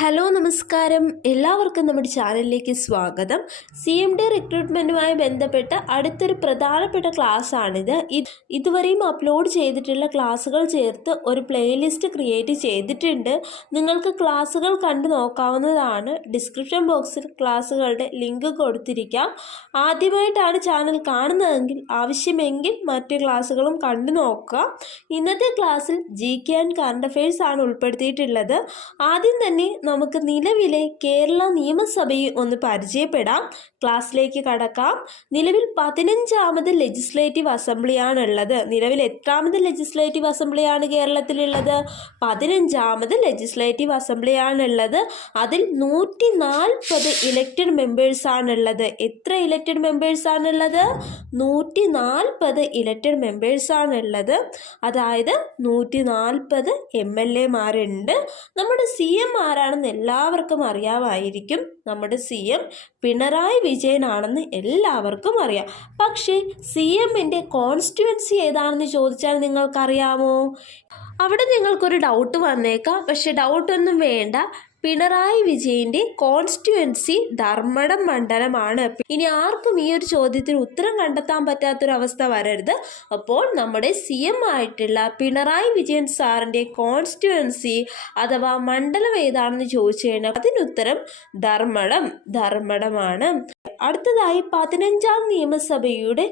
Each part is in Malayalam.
ഹലോ നമസ്കാരം, എല്ലാവർക്കും നമ്മുടെ ചാനലിലേക്ക് സ്വാഗതം. CMD റിക്രൂട്ട്മെൻറ്റുമായി ബന്ധപ്പെട്ട അടുത്തൊരു പ്രധാനപ്പെട്ട ക്ലാസ്സാണിത്. ഇതുവരെയും അപ്ലോഡ് ചെയ്തിട്ടുള്ള ക്ലാസ്സുകൾ ചേർത്ത് ഒരു പ്ലേലിസ്റ്റ് ക്രിയേറ്റ് ചെയ്തിട്ടുണ്ട്. നിങ്ങൾക്ക് ക്ലാസ്സുകൾ കണ്ടു നോക്കാവുന്നതാണ്. ഡിസ്ക്രിപ്ഷൻ ബോക്സിൽ ക്ലാസ്സുകളുടെ ലിങ്ക് കൊടുത്തിരിക്കാം. ആദ്യമായിട്ടാണ് ചാനൽ കാണുന്നതെങ്കിൽ ആവശ്യമെങ്കിൽ മറ്റു ക്ലാസ്സുകളും കണ്ടു നോക്കുക. ഇന്നത്തെ ക്ലാസ്സിൽ GK ആൻഡ് കറണ്ട് അഫയേഴ്സ് ആണ് ഉൾപ്പെടുത്തിയിട്ടുള്ളത്. ആദ്യം തന്നെ നമുക്ക് നിലവിലെ കേരള നിയമസഭയെ ഒന്ന് പരിചയപ്പെടാം. ക്ലാസ്സിലേക്ക് കടക്കാം. നിലവിൽ 15ാമത് ലെജിസ്ലേറ്റീവ് അസംബ്ലിയാണുള്ളത്. നിലവിൽ എത്രാമത് ലെജിസ്ലേറ്റീവ് അസംബ്ലിയാണ് കേരളത്തിലുള്ളത്? 15ാമത് ലെജിസ്ലേറ്റീവ് അസംബ്ലിയാണുള്ളത്. അതിൽ 140 ഇലക്റ്റഡ് മെമ്പേഴ്സാണുള്ളത്. എത്ര ഇലക്റ്റഡ് മെമ്പേഴ്സാണുള്ളത്? 140 ഇലക്റ്റഡ് മെമ്പേഴ്സാണുള്ളത്. അതായത് 140 MLA-മാരുണ്ട്. നമ്മുടെ CM ആരാണെന്ന് എല്ലാവർക്കും അറിയാമായിരിക്കും. നമ്മുടെ CM പിണറായി വിജയൻ ആണെന്ന് എല്ലാവർക്കും അറിയാം. പക്ഷേ CMൻ്റെ കോൺസ്റ്റിറ്റ്യുവൻസി ഏതാണെന്ന് ചോദിച്ചാൽ നിങ്ങൾക്കറിയാമോ? അവിടെ നിങ്ങൾക്കൊരു ഡൗട്ട് വന്നേക്കാം. പക്ഷെ ഡൗട്ടൊന്നും വേണ്ട. പിണറായി വിജയൻ്റെ കോൺസ്റ്റിറ്റ്യുവൻസി ധർമ്മടം മണ്ഡലമാണ്. ഇനി ആർക്കും ഈ ഒരു ചോദ്യത്തിന് ഉത്തരം കണ്ടെത്താൻ പറ്റാത്തൊരവസ്ഥ വരരുത്. അപ്പോൾ നമ്മുടെ CM ആയിട്ടുള്ള പിണറായി വിജയൻ സാറിൻ്റെ കോൺസ്റ്റിറ്റ്യുവൻസി അഥവാ മണ്ഡലം ഏതാണെന്ന് ചോദിച്ചു കഴിഞ്ഞാൽ അതിനുത്തരം ധർമ്മടമാണ്. അടുത്തതായി 15ാം നിയമസഭയുടെ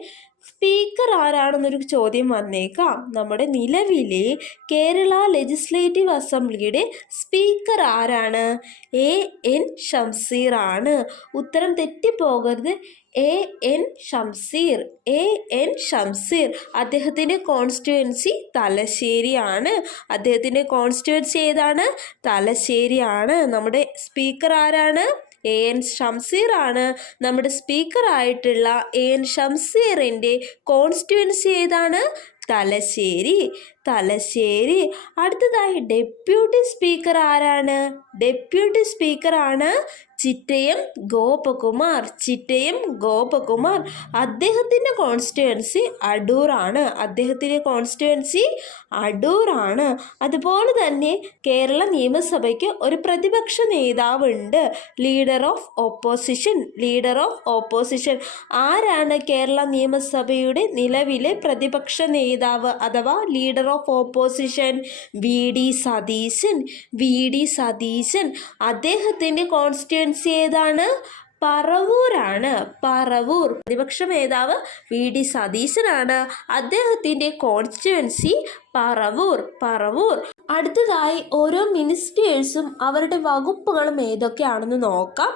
സ്പീക്കർ ആരാണെന്നൊരു ചോദ്യം വന്നേക്കാം. നമ്മുടെ നിലവിലെ കേരള ലെജിസ്ലേറ്റീവ് അസംബ്ലിയുടെ സ്പീക്കർ ആരാണ്? AN ഷംസീർ ആണ്. ഉത്തരം തെറ്റിപ്പോകരുത്. AN ഷംസീർ. അദ്ദേഹത്തിൻ്റെ കോൺസ്റ്റിറ്റ്യുവൻസി തലശ്ശേരിയാണ്. അദ്ദേഹത്തിൻ്റെ കോൺസ്റ്റിറ്റ്യുവൻസി ഏതാണ്? തലശ്ശേരിയാണ്. നമ്മുടെ സ്പീക്കർ ആരാണ്? AN ഷംസീർ ആണ്. നമ്മുടെ സ്പീക്കർ ആയിട്ടുള്ള AN ഷംസീറിൻ്റെ കോൺസ്റ്റിറ്റ്യുവൻസി ഏതാണ്? തലശ്ശേരി. അടുത്തതായി ഡെപ്യൂട്ടി സ്പീക്കർ ആരാണ്? ഡെപ്യൂട്ടി സ്പീക്കർ ആണ് ചിറ്റയം ഗോപകുമാർ. അദ്ദേഹത്തിൻ്റെ കോൺസ്റ്റിറ്റ്യുവൻസി അടൂറാണ്. അതുപോലെ തന്നെ കേരള നിയമസഭയ്ക്ക് ഒരു പ്രതിപക്ഷ നേതാവുണ്ട്. Leader of opposition. ആരാണ് കേരള നിയമസഭയുടെ നിലവിലെ പ്രതിപക്ഷ നേതാവ് അഥവാ leader of opposition? VD Satheesan. അദ്ദേഹത്തിൻ്റെ കോൺസ്റ്റിറ്റ്യുവൻസി ഏതാണ്? പറവൂരാണ്. പ്രതിപക്ഷ നേതാവ് VD സതീശനാണ്. അദ്ദേഹത്തിൻ്റെ കോൺസ്റ്റിറ്റ്യുവൻസി പറവൂർ. അടുത്തതായി ഓരോ മിനിസ്റ്റേഴ്സും അവരുടെ വകുപ്പുകളും ഏതൊക്കെയാണെന്ന് നോക്കാം.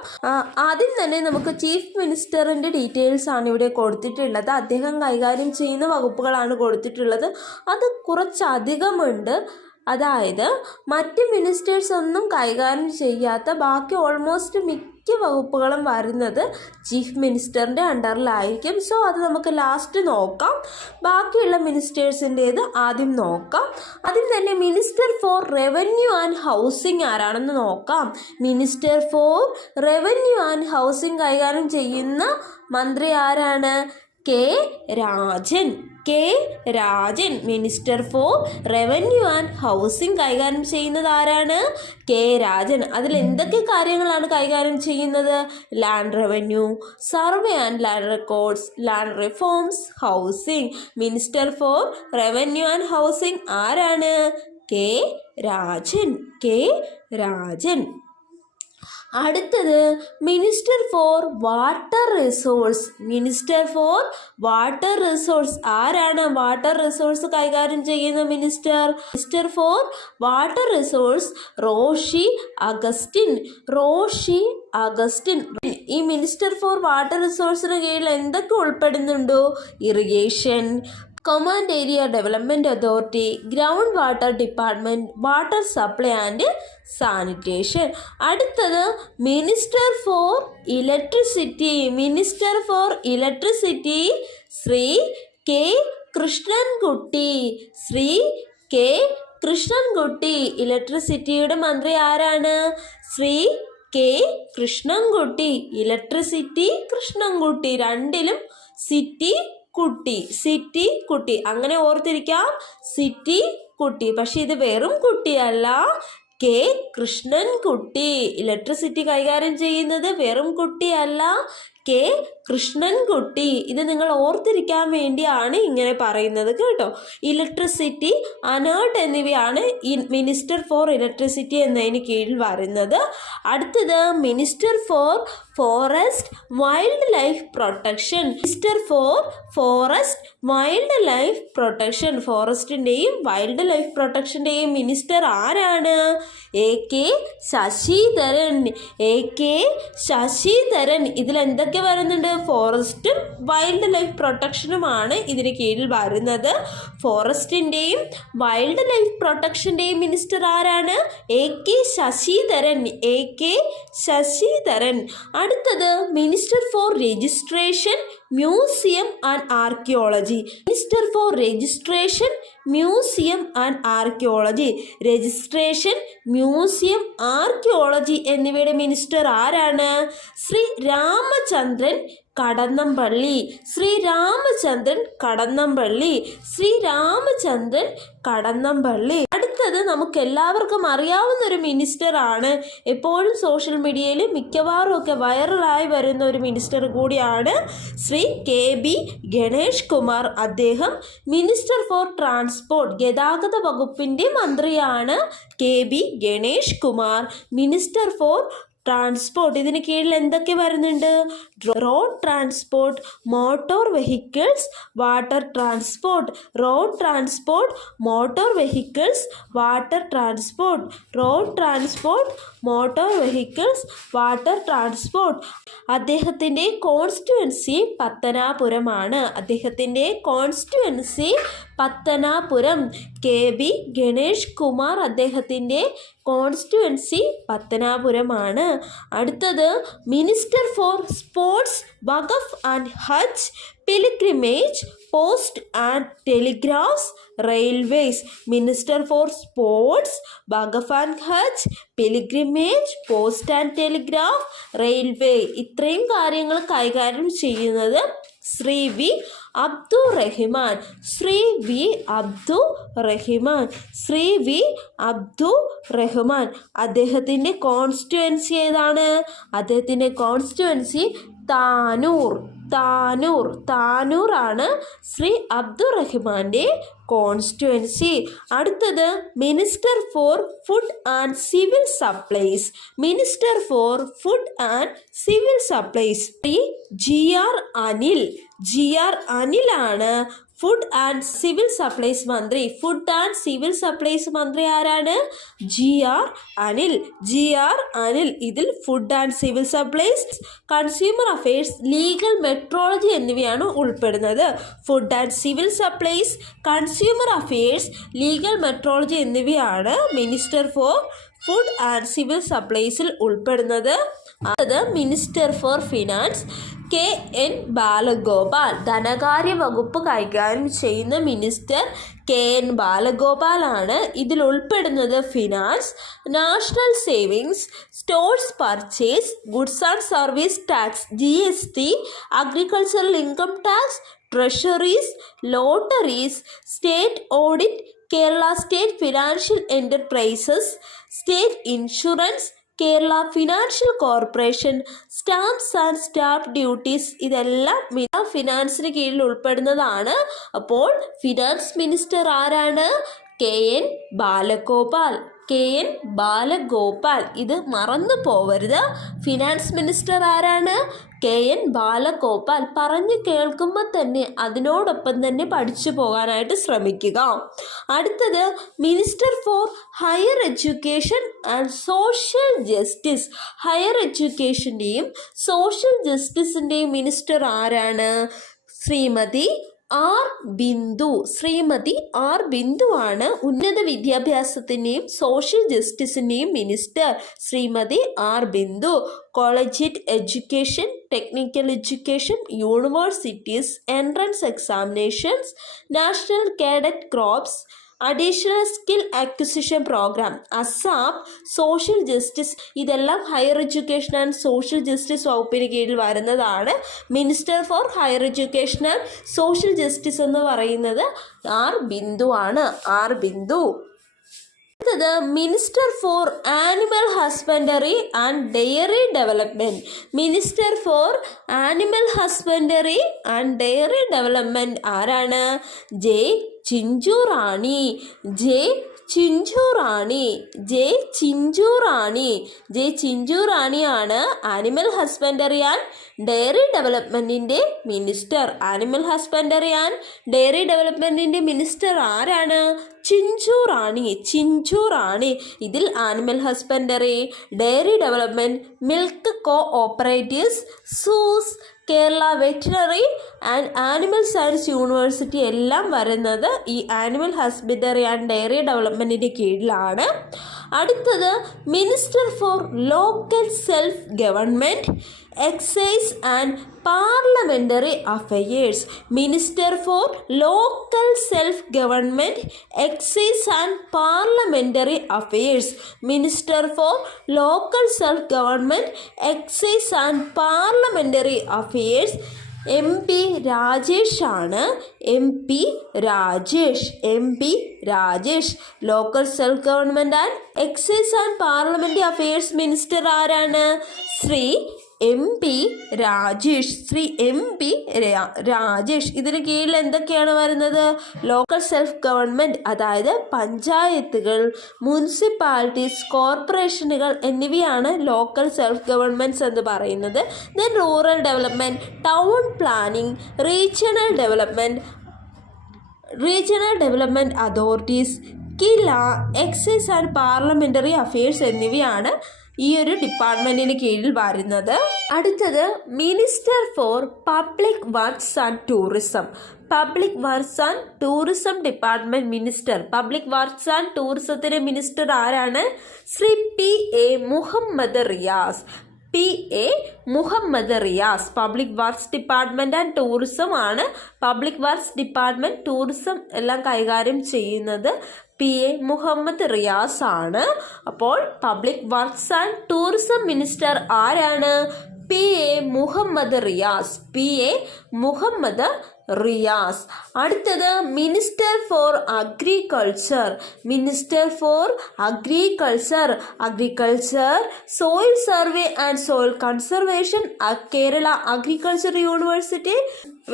ആദ്യം തന്നെ നമുക്ക് ചീഫ് മിനിസ്റ്ററിൻ്റെ ഡീറ്റെയിൽസ് ആണ് ഇവിടെ കൊടുത്തിട്ടുള്ളത്. അദ്ദേഹം കൈകാര്യം ചെയ്യുന്ന വകുപ്പുകളാണ് കൊടുത്തിട്ടുള്ളത്. അത് കുറച്ചധികമുണ്ട്. അതായത് മറ്റ് മിനിസ്റ്റേഴ്സ് ഒന്നും കൈകാര്യം ചെയ്യാത്ത ബാക്കി ഓൾമോസ്റ്റ് മിക്ക വകുപ്പുകളും വരുന്നത് ചീഫ് മിനിസ്റ്ററിൻ്റെ അണ്ടറിലായിരിക്കും. സോ അത് നമുക്ക് ലാസ്റ്റ് നോക്കാം. ബാക്കിയുള്ള മിനിസ്റ്റേഴ്സിൻ്റേത് ആദ്യം നോക്കാം. അതിൽ തന്നെ minister for revenue and housing ആരാണെന്ന് നോക്കാം. Minister for revenue and housing കൈകാര്യം ചെയ്യുന്ന മന്ത്രി ആരാണ്? K Rajan. Minister for revenue and housing കൈകാര്യം ചെയ്യുന്നത് ആരാണ്? കെ രാജൻ. അതിൽ എന്തൊക്കെ കാര്യങ്ങളാണ് കൈകാര്യം ചെയ്യുന്നത്? Land revenue, survey and land records, land reforms, housing. Minister for revenue and housing ആരാണ്? കെ രാജൻ. അടുത്തത് മിനിസ്റ്റർ ഫോർ വാട്ടർ റിസോഴ്സ്. ആരാണ് വാട്ടർ റിസോഴ്സ് കൈകാര്യം ചെയ്യുന്ന minister for water resource? Roshi Augustine. ഈ മിനിസ്റ്റർ ഫോർ വാട്ടർ റിസോഴ്സിന് കീഴിൽ എന്തൊക്കെ ഉൾപ്പെടുന്നുണ്ടോ? Irrigation, command area development authority, ground water department, water supply and sanitation. അടുത്തത് minister for electricity. Shri K Krishnankutty. ഇലക്ട്രിസിറ്റിയുടെ മന്ത്രി ആരാണ്? ശ്രീ കെ കൃഷ്ണൻകുട്ടി. ഇലക്ട്രിസിറ്റി കൃഷ്ണൻകുട്ടി. രണ്ടിലും സിറ്റി കുട്ടി അങ്ങനെ ഓർത്തിരിക്കാം. സിറ്റി കുട്ടി. പക്ഷെ ഇത് വെറും കുട്ടിയല്ല, കെ കൃഷ്ണൻകുട്ടി. ഇലക്ട്രിസിറ്റി കൈകാര്യം ചെയ്യുന്നത് വെറും കുട്ടിയല്ല, കെ കൃഷ്ണൻകുട്ടി. ഇത് നിങ്ങൾ ഓർത്തിരിക്കാൻ വേണ്ടിയാണ് ഇങ്ങനെ പറയുന്നത് കേട്ടോ. ഇലക്ട്രിസിറ്റി, അനേർട്ട് എന്നിവയാണ് മിനിസ്റ്റർ ഫോർ ഇലക്ട്രിസിറ്റി എന്നതിന് കീഴിൽ വരുന്നത്. അടുത്തത് minister for forest wildlife protection. Minister for forest wildlife protection. ഫോറസ്റ്റിൻ്റെയും വൈൽഡ് ലൈഫ് പ്രൊട്ടക്ഷൻ്റെയും മിനിസ്റ്റർ ആരാണ്? A K Saseendran. A K Saseendran. ഇതിൽ എന്തൊക്കെ വരുന്നുണ്ട്? ഫോറസ്റ്റും വൈൽഡ് ലൈഫ് പ്രൊട്ടക്ഷനുമാണ് ഇതിന് കീഴിൽ വരുന്നത്. ഫോറസ്റ്റിൻ്റെയും വൈൽഡ് ലൈഫ് പ്രൊട്ടക്ഷൻ്റെയും മിനിസ്റ്റർ ആരാണ്? A K Saseendran. A K Saseendran. അടുത്തത് minister for registration museum and archaeology. Minister for registration museum and archaeology. Registration, museum, archaeology എന്നിവയുടെ മിനിസ്റ്റർ ആരാണ്? ശ്രീ രാമചന്ദ്രൻ കടന്നപ്പള്ളി. ശ്രീ രാമചന്ദ്രൻ കടന്നപ്പള്ളി. ശ്രീ രാമചന്ദ്രൻ കടന്നപ്പള്ളി. അടുത്തത് നമുക്ക് എല്ലാവർക്കും അറിയാവുന്ന ഒരു മിനിസ്റ്റർ ആണ്. എപ്പോഴും സോഷ്യൽ മീഡിയയിൽ മിക്കവാറും ഒക്കെ വൈറലായി വരുന്ന ഒരു മിനിസ്റ്റർ കൂടിയാണ് ശ്രീ കെ ബി ഗണേഷ് കുമാർ. അദ്ദേഹം മിനിസ്റ്റർ ഫോർ ട്രാൻസ്പോർട്ട്, ഗതാഗത വകുപ്പിൻ്റെ മന്ത്രിയാണ് K B Ganesh Kumar. Minister for transport, ഇതിന് കീഴിൽ എന്തൊക്കെ വരുന്നുണ്ട്? Road transport, motor vehicles, water transport. Road transport, motor vehicles, water transport. Road transport, motor vehicles, water transport. അദ്ദേഹത്തിൻ്റെ കോൺസ്റ്റിറ്റ്യുവൻസി പത്തനാപുരമാണ്. അദ്ദേഹത്തിൻ്റെ constituency Pathanapuram. K B Ganesh Kumar, അദ്ദേഹത്തിൻ്റെ കോൺസ്റ്റിറ്റ്യുവൻസി പത്തനാപുരമാണ്. അടുത്തത് minister for sports, Waqf and Hajj, pilgrimage, post and telegraphs, railways. Minister for sports, Waqf and Hajj, pilgrimage, post and telegraph, railway. ഇത്രയും കാര്യങ്ങൾ കൈകാര്യം ചെയ്യുന്നത് Shri V Abdurahiman. Shri V Abdurahiman. Shri V Abdurahiman. അദ്ദേഹത്തിൻ്റെ കോൺസ്റ്റിറ്റ്യുവൻസി ഏതാണ്? അദ്ദേഹത്തിൻ്റെ കോൺസ്റ്റിറ്റ്യുവൻസി താനൂർ. താനൂർ. താനൂറാണ് ശ്രീ അബ്ദുറഹിമാൻ്റെ കോൺസ്റ്റിറ്റ്യുവൻസി. അടുത്തത് minister for food and civil supplies. Minister for food and civil supplies Shri G R Anil. G R അനിലാണ് ഫുഡ് ആൻഡ് സിവിൽ സപ്ലൈസ് മന്ത്രി. ഫുഡ് ആൻഡ് സിവിൽ സപ്ലൈസ് മന്ത്രി ആരാണ്? G R Anil. G R Anil. ഇതിൽ food and civil supplies, consumer affairs, legal metrology എന്നിവയാണ് ഉൾപ്പെടുന്നത്. Food and civil supplies, consumer affairs, legal metrology എന്നിവയാണ് minister for food and civil സപ്ലൈസിൽ ഉൾപ്പെടുന്നത്. അത് minister for finance K N Balagopal. ധനകാര്യ വകുപ്പ് കൈകാര്യം ചെയ്യുന്ന മിനിസ്റ്റർ കെ എൻ ബാലഗോപാലാണ്. ഇതിൽ ഉൾപ്പെടുന്നത് finance, national savings, stores purchase, goods and service tax, GST, agricultural income tax, treasuries, lotteries, state audit, Kerala state financial enterprises, state insurance, Kerala financial corporation, stamps and stamp duties. ഇതെല്ലാം ഫിനാൻസിന് കീഴിൽ ഉൾപ്പെടുന്നതാണ്. അപ്പോൾ ഫിനാൻസ് മിനിസ്റ്റർ ആരാണ്? K N Balagopal. K N Balagopal. ഇത് മറന്നു പോവരുത്. ഫിനാൻസ് മിനിസ്റ്റർ ആരാണ്? K N Balagopal. പറഞ്ഞു കേൾക്കുമ്പോൾ തന്നെ അതിനോടൊപ്പം തന്നെ പഠിച്ചു പോകാനായിട്ട് ശ്രമിക്കുക. അടുത്തത് minister for higher education and social justice. Higher എഡ്യൂക്കേഷൻ്റെയും സോഷ്യൽ ജസ്റ്റിസിൻ്റെയും മിനിസ്റ്റർ ആരാണ്? ശ്രീമതി ആർ ബിന്ദു. ശ്രീമതി ആർ ബിന്ദു ആണ് ഉന്നത വിദ്യാഭ്യാസത്തിൻ്റെയും സോഷ്യൽ ജസ്റ്റിസിൻ്റെയും minister. Shrimati R Bindu. Collegiate education, technical education, universities, entrance examinations, national cadet corps, additional skill acquisition programme, ASAP, social justice. ഇതെല്ലാം higher education and social justice വകുപ്പിന് കീഴിൽ വരുന്നതാണ്. Minister for higher education and social justice എന്ന് പറയുന്നത് ആർ ബിന്ദു ആണ്. ആർ ബിന്ദു. അടുത്തത് minister for animal husbandry and dairy development. Minister for animal husbandry and dairy development ആരാണ്? J Chinchu Rani. J Chinchu Rani. J Chinchu Rani. J Chinchu റാണിയാണ് ആനിമൽ ഹസ്ബൻഡറി ആൻഡ് ഡെയറി ഡെവലപ്മെൻറ്റിൻ്റെ minister. Animal husbandry and dairy ഡെവലപ്മെൻറ്റിൻ്റെ മിനിസ്റ്റർ ആരാണ്? ചിഞ്ചു റാണി. ചിഞ്ചു റാണി. ഇതിൽ animal husbandry, dairy development, milk cooperatives, zoos, Kerala veterinary and animal science university എല്ലാം വരുന്നത് ഈ ആനിമൽ ഹസ്ബൻഡറി ആൻഡ് ഡെയറി ഡെവലപ്മെൻറ്റിൻ്റെ കീഴിലാണ്. അടുത്തത് minister for local self government, excise and parliamentary affairs. Minister for local self government, excise and parliamentary affairs. Minister for local self government, excise and parliamentary affairs M P Rajesh ആണ്. M P Rajesh. M P Rajesh. Local self government and excise and parliamentary affairs minister ആരാണ്? Shri M P Rajesh. Shri M P Rajesh. ഇതിന് കീഴിൽ എന്തൊക്കെയാണ് വരുന്നത്? ലോക്കൽ സെൽഫ് ഗവൺമെൻറ്, അതായത് പഞ്ചായത്തുകൾ, മുനിസിപ്പാലിറ്റീസ്, കോർപ്പറേഷനുകൾ എന്നിവയാണ് ലോക്കൽ സെൽഫ് ഗവൺമെൻറ്റ്സ് എന്ന് പറയുന്നത്. Then rural development, town planning, regional development authorities, KILA, excise and parliamentary affairs എന്നിവയാണ് ഈ ഒരു ഡിപ്പാർട്ട്മെൻറ്റിന് കീഴിൽ വരുന്നത്. അടുത്തത് minister for public works and tourism. Public works and tourism department minister. Public works and ടൂറിസത്തിൻ്റെ മിനിസ്റ്റർ ആരാണ്? Shri P A Muhammad Riyas. P A Muhammad Riyas. Public works department and tourism ആണ്. പബ്ലിക് വർക്ക്സ് ഡിപ്പാർട്ട്മെൻറ്റ്, ടൂറിസം എല്ലാം കൈകാര്യം ചെയ്യുന്നത് പി എ മുഹമ്മദ് റിയാസ് ആണ്. അപ്പോൾ public works and tourism minister ആരാണ്? P A Muhammad Riyas. P A Muhammad Riyas. അടുത്തത് minister for agriculture. Minister for agriculture. Soil survey and soil conservation, Kerala agriculture university,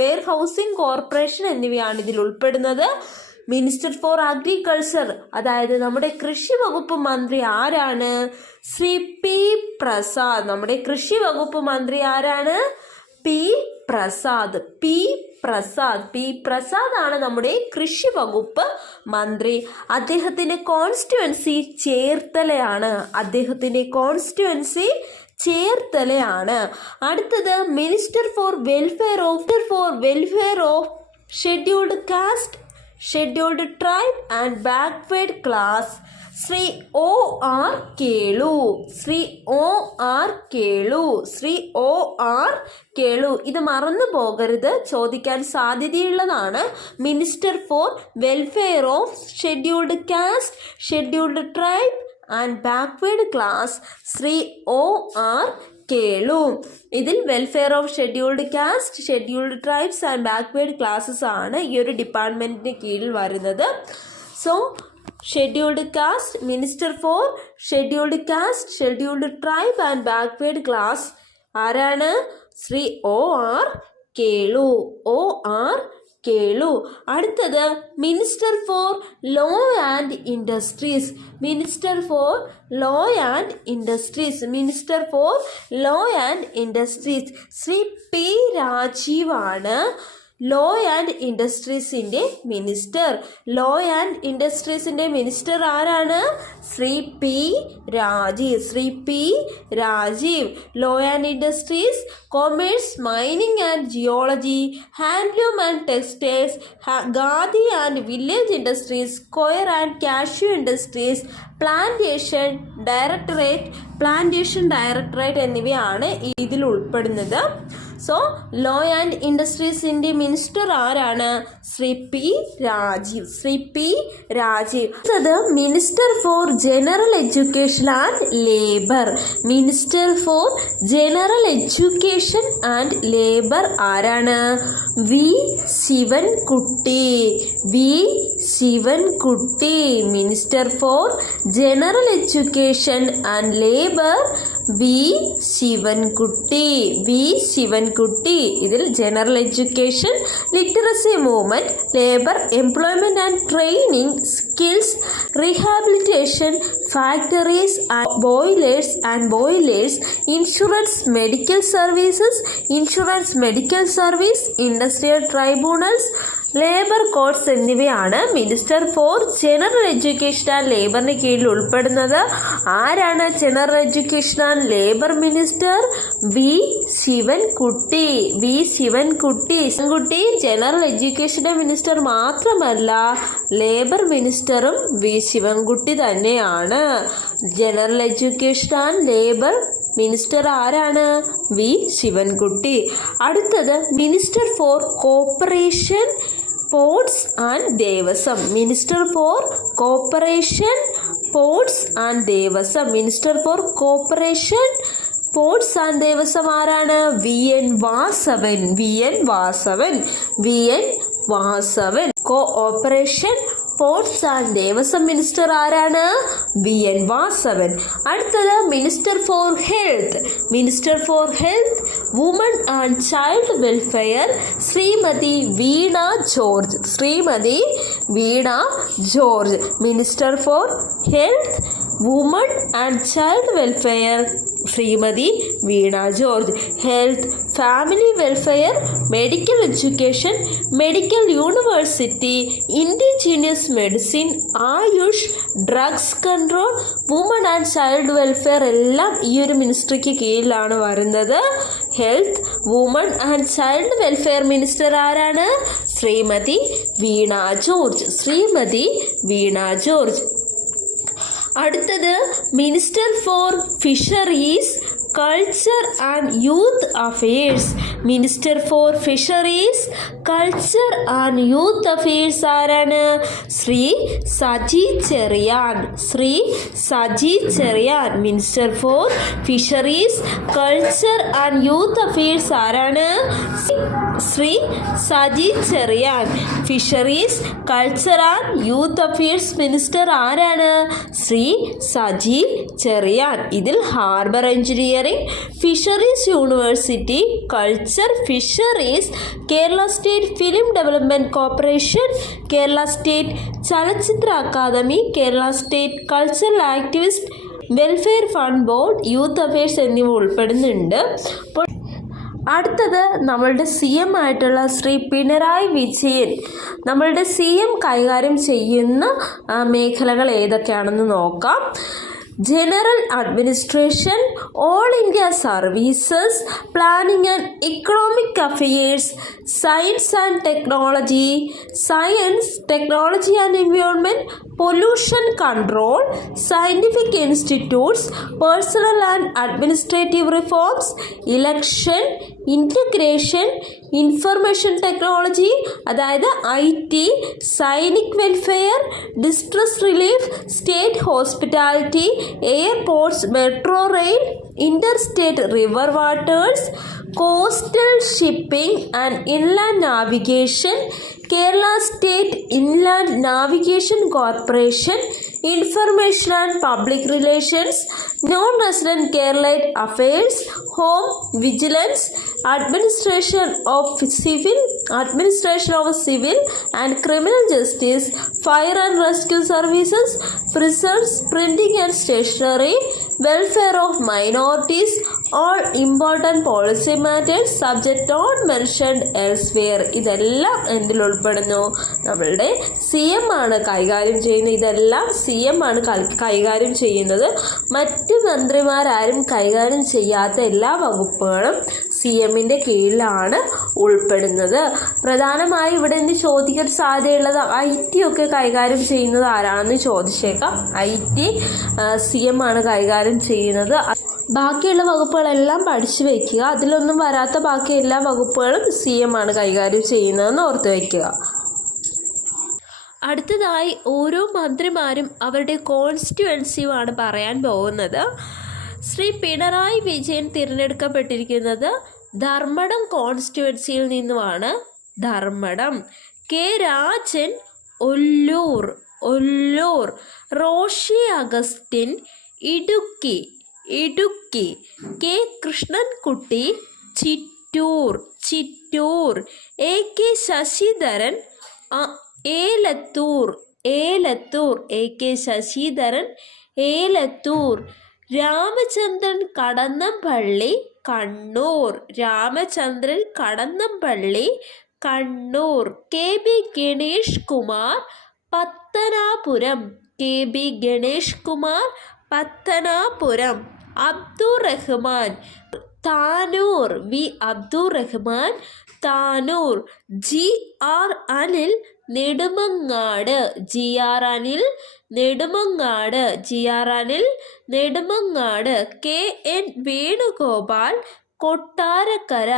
warehousing corporation എന്നിവയാണ് ഇതിൽ ഉൾപ്പെടുന്നത്. മിനിസ്റ്റർ ഫോർ അഗ്രികൾച്ചർ, അതായത് നമ്മുടെ കൃഷി വകുപ്പ് മന്ത്രി ആരാണ്? ശ്രീ പി പ്രസാദ്. നമ്മുടെ കൃഷി വകുപ്പ് മന്ത്രി ആരാണ്? പി പ്രസാദ്. പി പ്രസാദ് ആണ് നമ്മുടെ കൃഷി വകുപ്പ് മന്ത്രി. അദ്ദേഹത്തിൻ്റെ കോൺസ്റ്റിറ്റ്യുവൻസി ചേർത്തലയാണ്. അടുത്തത് minister for welfare of scheduled caste, scheduled tribe and backward class, Shri O R Kelu. ഇത് മറന്നു പോകരുത്, ചോദിക്കാൻ സാധ്യതയുള്ളതാണ്. Minister for welfare of scheduled caste, scheduled tribe and backward class, Shri O R Kelu. ഇതിൽ welfare of scheduled caste, scheduled tribes and backward classes ആണ് ഈ ഒരു ഡിപ്പാർട്ട്മെൻറ്റിൻ്റെ കീഴിൽ വരുന്നത്. So scheduled caste, minister for scheduled caste, scheduled tribe and backward class ആരാണ്? Shri O R Kelu. അടുത്തത് minister for law and industries. Minister for law and industries Shri P Rajeev ആണ് ലോ ആൻഡ് ഇൻഡസ്ട്രീസിൻ്റെ മിനിസ്റ്റർ. ലോ ആൻഡ് ഇൻഡസ്ട്രീസിൻ്റെ മിനിസ്റ്റർ ആരാണ്? Shri P Rajeev. Law and industries, commerce, mining and geology, handloom and textiles, khadi and village industries, coir and cashew industries, plantation directorate എന്നിവയാണ് ഇതിൽ ഉൾപ്പെടുന്നത്. സോ ലോ ആൻഡ് ഇൻഡസ്ട്രീസിൻ്റെ മിനിസ്റ്റർ ആരാണ്? ശ്രീ പി രാജീവ്. അടുത്തത് minister for general education and labour. Minister for general education and labour ആരാണ്? V Sivankutty. Minister for general education and labour V Sivankutty. ഇതിൽ general education, literacy movement, labour, employment and training, skills, rehabilitation, factories and boilers, insurance medical service, industrial tribunals, labour codes എന്നിവയാണ് minister for general education and ലേബറിന് കീഴിൽ ഉൾപ്പെടുന്നത്. ആരാണ് general education and labour minister? V Sivankutty. General എഡ്യൂക്കേഷന്റെ മിനിസ്റ്റർ മാത്രമല്ല, ലേബർ മിനിസ്റ്ററും വി ശിവൻകുട്ടി തന്നെയാണ്. General education and labour minister ആരാണ്? വി ശിവൻകുട്ടി. അടുത്തത് minister for corporation, ports and Devaswom. Minister for corporation, ports and Devaswom. Minister for corporation, ports and Devaswom ആരാണ്? V N Vasavan. Cooperation, ports and Devaswom minister ആരാണ്? V N Vasavan. അടുത്തത് minister for health, woman and child welfare, Shrimati Veena George. Minister for health, woman and child welfare Shrimati Veena George. Health, family welfare, medical education, medical university, indigenous medicine, AYUSH, drugs control, woman and child welfare എല്ലാം ഈ ഒരു മിനിസ്ട്രിക്ക് കീഴിലാണ് വരുന്നത്. Health, woman and child welfare minister ആരാണ്? ശ്രീമതി വീണ ജോർജ്. അടുത്തത് minister for fisheries, culture and youth affairs. Minister for fisheries, culture and youth affairs ആരാണ്? Shri Saji Cherian. Minister for fisheries, culture and youth affairs ആരാണ്? Shri Saji Cherian. Fisheries, culture and youth affairs minister ആരാണ്? ശ്രീ സജി ചെറിയാൻ. ഇതിൽ harbour engineering, fisheries university, culture, fisheries, Kerala state film development corporation, Kerala state ചലച്ചിത്ര academy, Kerala state cultural activist welfare fund board, youth affairs എന്നിവ ഉൾപ്പെടുന്നുണ്ട്. അപ്പോൾ അടുത്തത് നമ്മളുടെ CM ആയിട്ടുള്ള ശ്രീ പിണറായി വിജയൻ, നമ്മളുടെ CM കൈകാര്യം ചെയ്യുന്ന മേഖലകൾ ഏതൊക്കെയാണെന്ന് നോക്കാം. General administration, all India services, planning and economic affairs, science and technology, and environment, pollution control, scientific institutes, personal and administrative reforms, election, integration, information technology അതായത് IT, Sainik welfare, distress relief, state hospitality, airports, metro rail, interstate river waters, coastal shipping and inland navigation, Kerala state inland navigation corporation, information and public relations, non resident Keralite affairs, home vigilance, administration of civil and criminal justice, fire and rescue services, prisons, printing and stationery, welfare of minorities, all important policy matters subject not mentioned elsewhere. ഇതെല്ലാം എന്തിൽ ഉൾപ്പെടുന്നു? നമ്മളുടെ CM ആണ് കൈകാര്യം ചെയ്യുന്നത്. ഇതെല്ലാം CM ആണ് കൈകാര്യം ചെയ്യുന്നത്. മറ്റ് മന്ത്രിമാരാരും കൈകാര്യം ചെയ്യാത്ത എല്ലാ വകുപ്പുകളും CMൻ്റെ കീഴിലാണ് ഉൾപ്പെടുന്നത്. പ്രധാനമായും ഇവിടെ നിന്ന് ചോദിക്കാൻ സാധ്യതയുള്ളത് IT ഒക്കെ കൈകാര്യം ചെയ്യുന്നത് ആരാണെന്ന് ചോദിച്ചേക്കാം. IT CM ആണ് കൈകാര്യം ചെയ്യുന്നത്. ബാക്കിയുള്ള വകുപ്പുകളെല്ലാം പഠിച്ചു വയ്ക്കുക. അതിലൊന്നും വരാത്ത ബാക്കി എല്ലാ വകുപ്പുകളും CM ആണ് കൈകാര്യം ചെയ്യുന്നതെന്ന് ഓർത്ത് വയ്ക്കുക. അടുത്തതായി ഓരോ മന്ത്രിമാരും അവരുടെ കോൺസ്റ്റിറ്റ്യുവൻസിയുമാണ് പറയാൻ പോകുന്നത്. ശ്രീ പിണറായി വിജയൻ തിരഞ്ഞെടുക്കപ്പെട്ടിരിക്കുന്നത് ധർമ്മടം കോൺസ്റ്റിറ്റ്യുവൻസിയിൽ നിന്നുമാണ്. Dharmadam. K Rajan Ollur. Roshi Augustine Idukki. K Krishnankutty Chittoor. AK Sasidharan Elathur. AK Sasidharan Elathur. Ramachandran Kadannappalli Kannur. KB Ganesh Kumar Pathanapuram. Abdurahiman Tanur. Tanur. GR Anil Nedumangad. KN Venugopal Kottarakkara.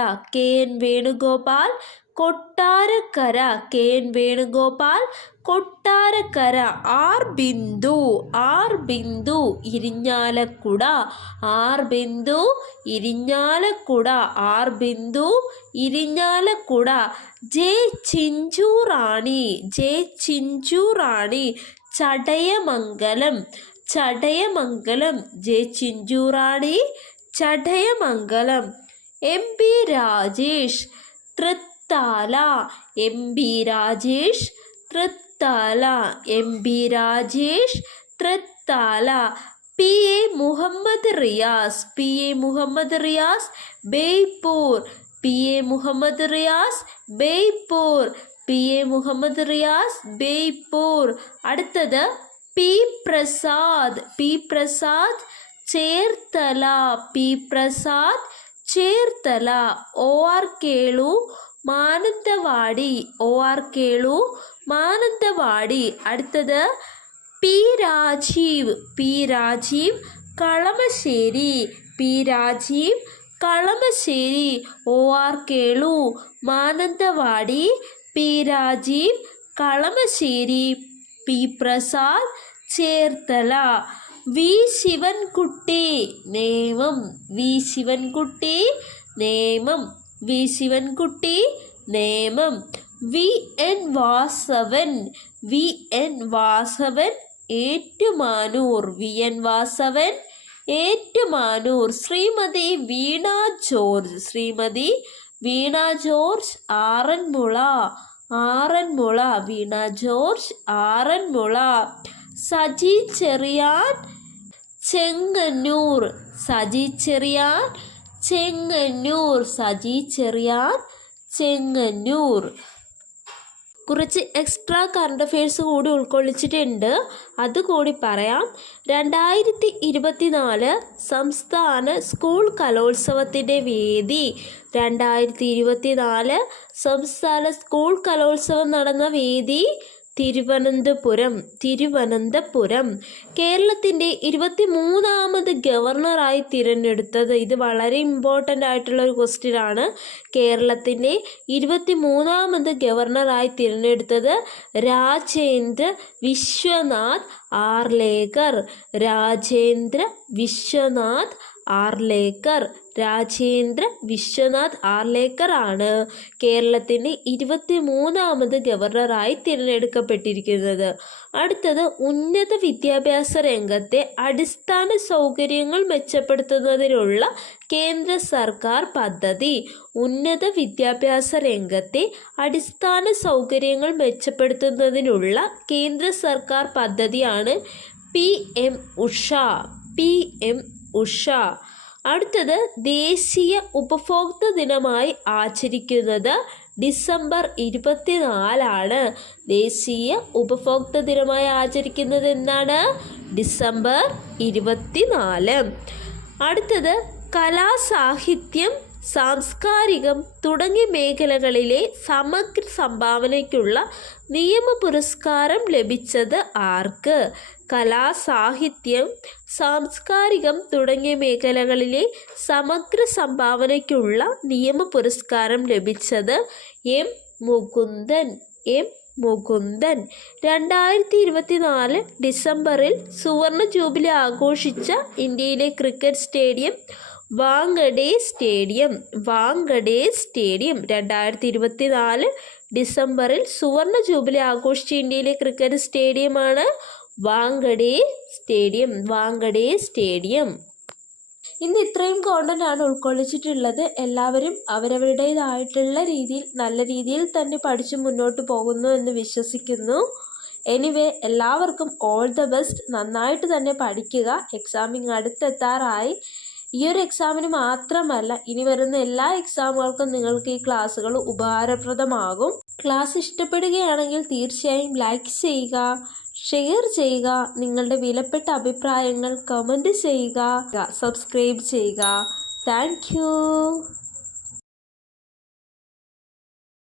R Bindu Irinjalakuda. J Chinchurani Chadayamangalam. MP Rajesh Thrithala. PA Muhammad Riyas Beypore. അടുത്തത് P പ്രസാദ് ചേർത്തല. OR കേളു മാനന്തവാടി. അടുത്തത് P Rajeev Kalamassery. OR Kelu Mananthavady. P Rajeev Kalamassery. P Prasad Cherthala. V Sivankutty Nemom. VN Vasavan Ettumanoor. Shrimati Veena George Aranmula. Saji Cherian Chengannur. കുറച്ച് എക്സ്ട്രാ കറണ്ട് അഫെയർസ് കൂടി ഉൾക്കൊള്ളിച്ചിട്ടുണ്ട്, അതുകൂടി പറയാം. 2024 സംസ്ഥാന സ്കൂൾ കലോത്സവത്തിൻ്റെ വേദി. 2024 സംസ്ഥാന സ്കൂൾ കലോത്സവം നടന്ന വേദി തിരുവനന്തപുരം. കേരളത്തിൻ്റെ 23ാമത് ഗവർണറായി തിരഞ്ഞെടുത്തത്, ഇത് വളരെ ഇമ്പോർട്ടൻ്റ് ആയിട്ടുള്ള ഒരു ക്വസ്റ്റ്യൻ ആണ്. കേരളത്തിൻ്റെ 23ാമത് ഗവർണറായി തിരഞ്ഞെടുത്തത് രാജേന്ദ്ര വിശ്വനാഥ് ആർലേക്കർ ആണ് കേരളത്തിൻ്റെ 23ാമത് ഗവർണറായി തിരഞ്ഞെടുക്കപ്പെട്ടിരിക്കുന്നത്. അടുത്തത് ഉന്നത വിദ്യാഭ്യാസ രംഗത്തെ അടിസ്ഥാന സൗകര്യങ്ങൾ മെച്ചപ്പെടുത്തുന്നതിനുള്ള കേന്ദ്ര സർക്കാർ പദ്ധതി. ഉന്നത വിദ്യാഭ്യാസ രംഗത്തെ അടിസ്ഥാന സൗകര്യങ്ങൾ മെച്ചപ്പെടുത്തുന്നതിനുള്ള കേന്ദ്ര സർക്കാർ പദ്ധതിയാണ് PM ഉഷ. അടുത്തത് ദേശീയ ഉപഭോക്തൃ ദിനമായി ആചരിക്കുന്നത് ഡിസംബർ 24 ദേശീയ ഉപഭോക്തൃ ദിനമായി ആചരിക്കുന്നത് എന്നാണ്? ഡിസംബർ 24. അടുത്തത് കലാസാഹിത്യം സാംസ്കാരികം തുടങ്ങിയ മേഖലകളിലെ സമഗ്ര സംഭാവനയ്ക്കുള്ള നിയമ പുരസ്കാരം ലഭിച്ചത് ആർക്ക്? കലാ, സാഹിത്യം, സാംസ്കാരികം തുടങ്ങിയ മേഖലകളിലെ സമഗ്ര സംഭാവനയ്ക്കുള്ള നിയമ പുരസ്കാരം ലഭിച്ചത് എം മുകുന്ദൻ. 2024 ഡിസംബറിൽ സുവർണ ജൂബിലി ആഘോഷിച്ച ഇന്ത്യയിലെ ക്രിക്കറ്റ് സ്റ്റേഡിയം വാങ്കഡെ സ്റ്റേഡിയം. 2024 ഡിസംബറിൽ സുവർണ ജൂബിലി ആഘോഷിച്ച ഇന്ത്യയിലെ ക്രിക്കറ്റ് സ്റ്റേഡിയമാണ് വാങ്കഡെ സ്റ്റേഡിയം. ഇന്ന് ഇത്രയും കോണ്ടന്റ് ആണ് ഉൾക്കൊള്ളിച്ചിട്ടുള്ളത്. എല്ലാവരും അവരവരുടേതായിട്ടുള്ള രീതിയിൽ നല്ല രീതിയിൽ തന്നെ പഠിച്ച് മുന്നോട്ട് പോകുന്നു എന്ന് വിശ്വസിക്കുന്നു. എനിവേ, എല്ലാവർക്കും ഓൾ ദ ബെസ്റ്റ്. നന്നായിട്ട് തന്നെ പഠിക്കുക. എക്സാമിങ് അടുത്തെത്താറായി. ഈ ഒരു എക്സാമിന് മാത്രമല്ല, ഇനി വരുന്ന എല്ലാ എക്സാമുകൾക്കും നിങ്ങൾക്ക് ഈ ക്ലാസ്സുകൾ ഉപകാരപ്രദമാകും. ക്ലാസ് ഇഷ്ടപ്പെടുകയാണെങ്കിൽ തീർച്ചയായും ലൈക്ക് ചെയ്യുക, ഷെയർ ചെയ്യുക, നിങ്ങളുടെ വിലപ്പെട്ട അഭിപ്രായങ്ങൾ കമൻറ്റ് ചെയ്യുക, സബ്സ്ക്രൈബ് ചെയ്യുക. Thank you.